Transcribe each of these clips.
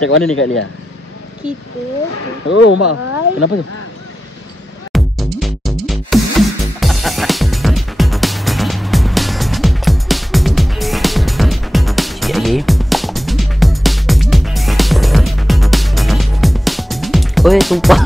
Kita kat mana ni Kak Lia? Kita Oh, maaf. Kenapa tu? Sikit lagi. Oi, sumpah.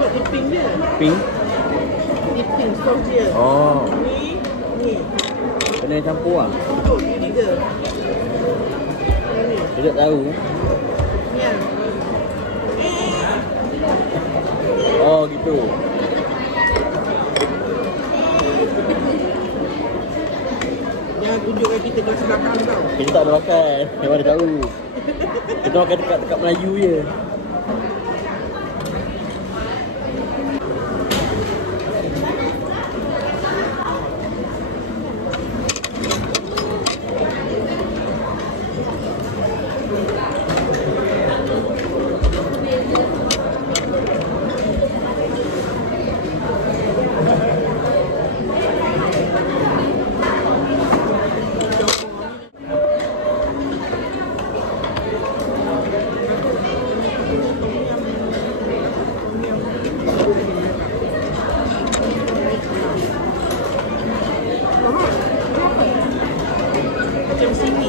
Buat dipping dia. Pink? Dipping sauce dia. Oh. Ni. Kena campur lah. Betul, ini dia. Dia tak tahu. Ya. Oh gitu. Yang tunjukkan kita kelas belakang tau. Kita tak ada makan. Memang dia tahu. Kita makan dekat Melayu je. Macam sini.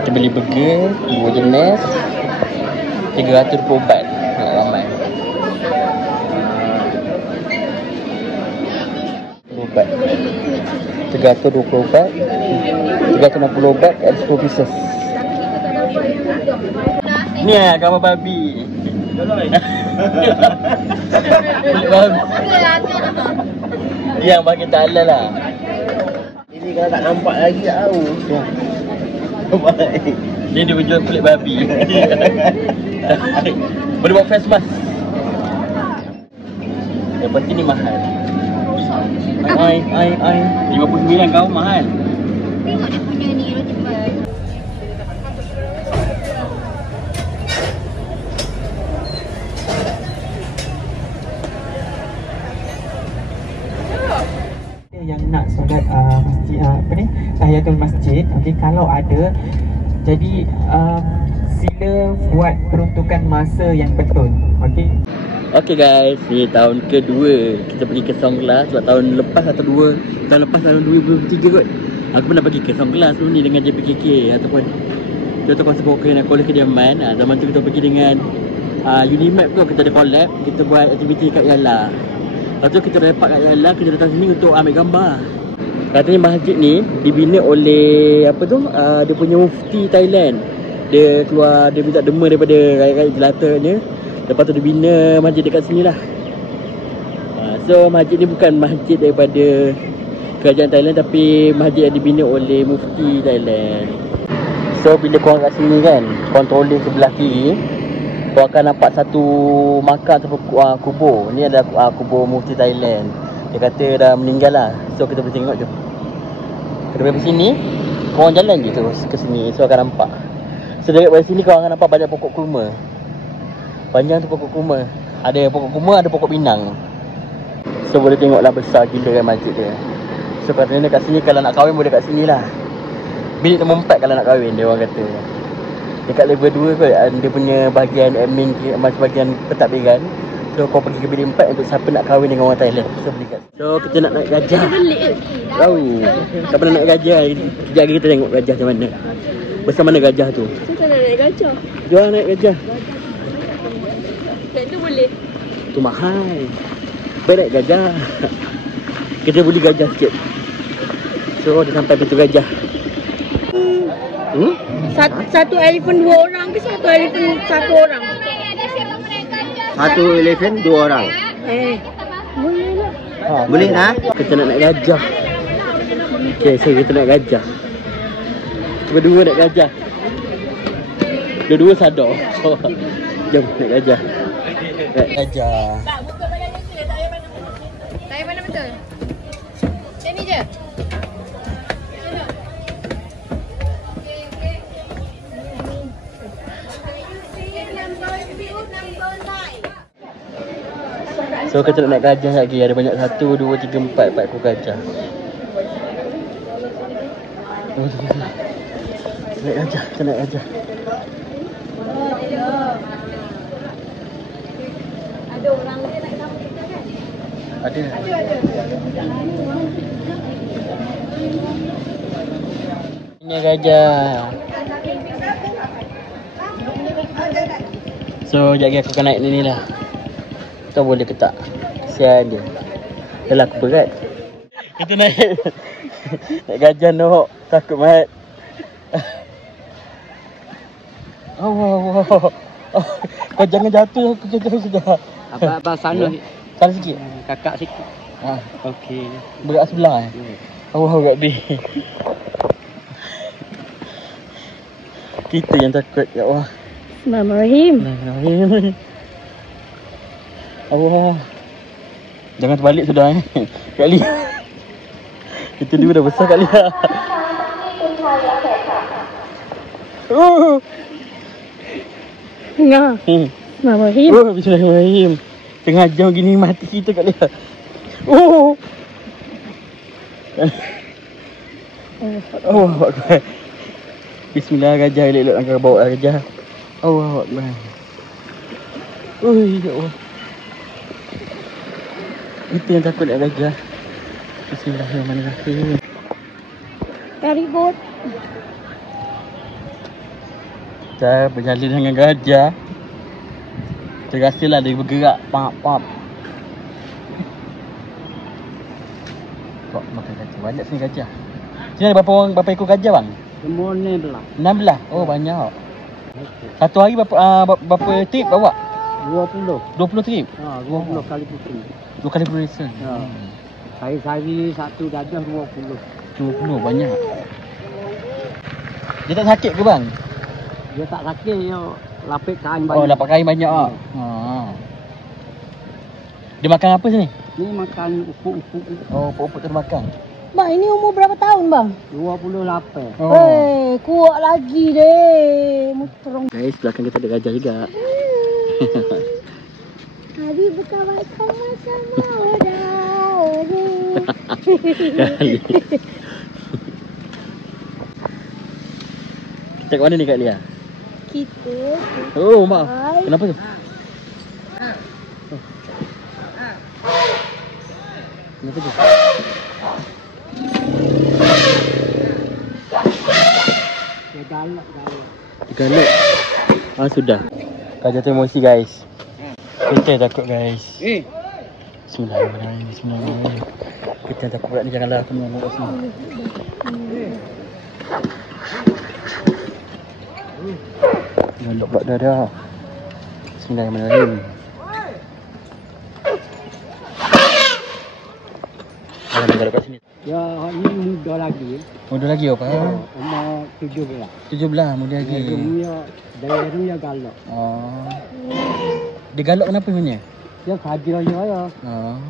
Kita beli burger 2 jenis 324. baht. 320 baht. 360 baht at 10 pieces. Ni gambar babi. Kulit babi. Yang bagi tak halal lah. Ini kalau tak nampak lagi tak tahu. Dia jual kulit babi. Boleh buat face mask. Yang penting ni mahal. Ai 59 kau mahal. Tengok dia punya ni roti bun. Yang nak solat masjid apa ni, tahiyatul masjid, okey, kalau ada, jadi sila buat peruntukan masa yang betul, okey. Okay guys, ni tahun kedua kita pergi ke Songkla. Sebab tahun lepas atau tahun lepas tahun 2023 kot, aku pernah pergi ke Songkla sebelum ni dengan JPKK ataupun Jatuh Kuasa Poker Kolej Kediaman. Zaman tu kita pergi dengan Unimap tu, kita ada collab, kita buat aktiviti kat Yala. Lepas tu kita lepak kat Yala, kita datang sini untuk ambil gambar. Katanya masjid ni dibina oleh apa tu, dia punya mufti Thailand. Dia keluar, dia minta derma daripada rakyat-rakyat jelatanya. Lepas tu dia bina masjid dekat sini lah. So masjid ni bukan masjid daripada kerajaan Thailand, tapi masjid yang dibina oleh mufti Thailand. So bila korang kat sini kan, kontroller sebelah kiri, korang akan nampak satu makam ataupun kubur. Ni adalah kubur mufti Thailand. Dia kata dah meninggal lah. So kita boleh tengok je. Kita pergi sini, korang jalan je terus ke sini. So akan nampak. So dari sini korang akan nampak banyak pokok kurma. Panjang tu pokok kurma. Ada pokok kurma, ada pokok pinang. So boleh tengoklah besar gila kan masjid dia. So katanya kat sini kalau nak kahwin boleh kat sini lah. Bilik nombor 4 kalau nak kahwin, dia orang kata. Dekat level 2 kot, dia punya bahagian admin, macam bahagian pentadbiran. So kau pergi ke bilik 4 untuk siapa nak kahwin dengan orang Thailand. So beli kat. So kita nak naik gajah. Tahu. Tak pernah naik gajah. Kejap lagi kita tengok gajah macam mana. Besar mana gajah tu? Saya nak naik gajah. Jual naik gajah. Tak tu boleh. Tu mahal. Berat gajah. Kita beli gajah sikit. So dia sampai pintu gajah. Satu elephant 2 orang ke satu elephant 1 orang? Satu elephant 2 orang. Boleh lah. Boleh nak? Kita nak naik gajah. Okay, so kita naik gajah. Berdua naik gajah. Dua-dua sadar. Jom naik gajah. Naik gajah. Tayar mana betul? Macam ni je? So kita nak naik gajah lagi. Ada banyak 1, 2, 3, 4 ekor gajah. Naik gajah, kita naik gajah. Ada orang dia nak sama kita kan? Ada. Ini gajah. So sekejap lagi aku akan naik ni lah. Tahu boleh ke tak? Kesian dia. Dah lah aku berat. Kita naik gajah nok. Takut mat. Oh. Kau jangan jatuh. Aku jatuh sudah. Abang sana. Sana sikit. Kakak sikit. Okey. Berat sebelah berat bi. Kita yang takut. Ya Allah. Bismillahirrahmanirrahim. Allah. Jangan terbalik sudah Kak Lia. Kita dua dah besar Kak Lia. Tengah. Bismillahirrahmanirrahim. Bismillahirrahmanirrahim. Tengah jam gini mati kita Kak Lia. Allah Akbar. Bismillah, gajah elok-elok angkat bawa gajah. Allah Akbar. Ya Allah. Itu yang takut nak gajah. Bismillahirrahmanirrahim. Very good. Kita berjalan dengan gajah. Terasalah dia bergerak. Pap. Kok makan gajah. Banyak sini gajah. Sini ada berapa ekor gajah bang? Semua ni belah. 16. Oh banyak. Satu hari berapa trip bawa? 20 trip. 20 kali putih. 2 kali per lesson. Sehari-hari satu gajah 20. 20 banyak. Dia tak sakit ke bang? Dia tak sakit, dia lapik kain Oh, banyak. dapat kain banyak ah. Ha. Dia makan apa sini? Ni makan upuk-upuk. Oh, pokok-pokok tu dia makan. Bang, ini umur berapa tahun bang? 28. Oh. Kuat lagi deh. Muterong. Guys, belakang kita ada gajah juga. Hari berkawan sama-sama dah. Kali. Kita kat mana ni Kak Lia? Kita. Oh, maaf. Hai. Kenapa tu? Kenapa tu? Dia galak. Galak. Ah, sudah. Gajah tu emosi guys. Kita takut guys. Bismillahirrahmanirrahim. Bismillahirrahmanirrahim. Kita takut pula ni, janganlah aku mengamuk kat sini. Galak pula dah. Bismillahirrahmanirrahim. Jangan galak kat sini. Dia ni muda lagi. Muda lagi apa? Umur 17. 17 muda lagi. Dia dia galak. Oh. Dia galak kenapa sebenarnya? Dia saja ya. Oh.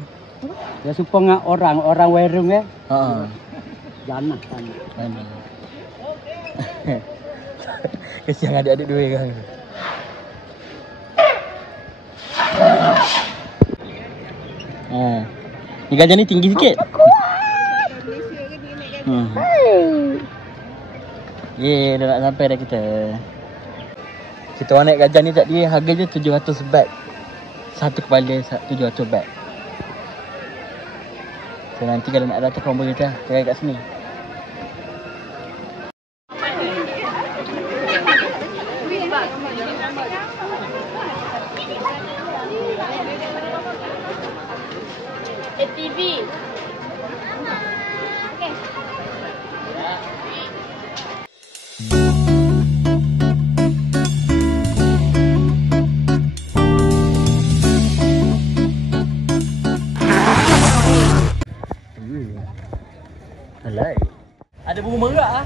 Dia suka dengan orang werung Ha. Janah. Mana? Kesian adik-adik dua kan. Ni gajah ni tinggi sikit. Dah nak sampai dah kita. Kita orang naik gajah ni tadi harganya 700 baht. Satu kepala 700 baht. So nanti kalau nak datang korang boleh dah try kat sini. TV. Alai. Ada bunga merak ah.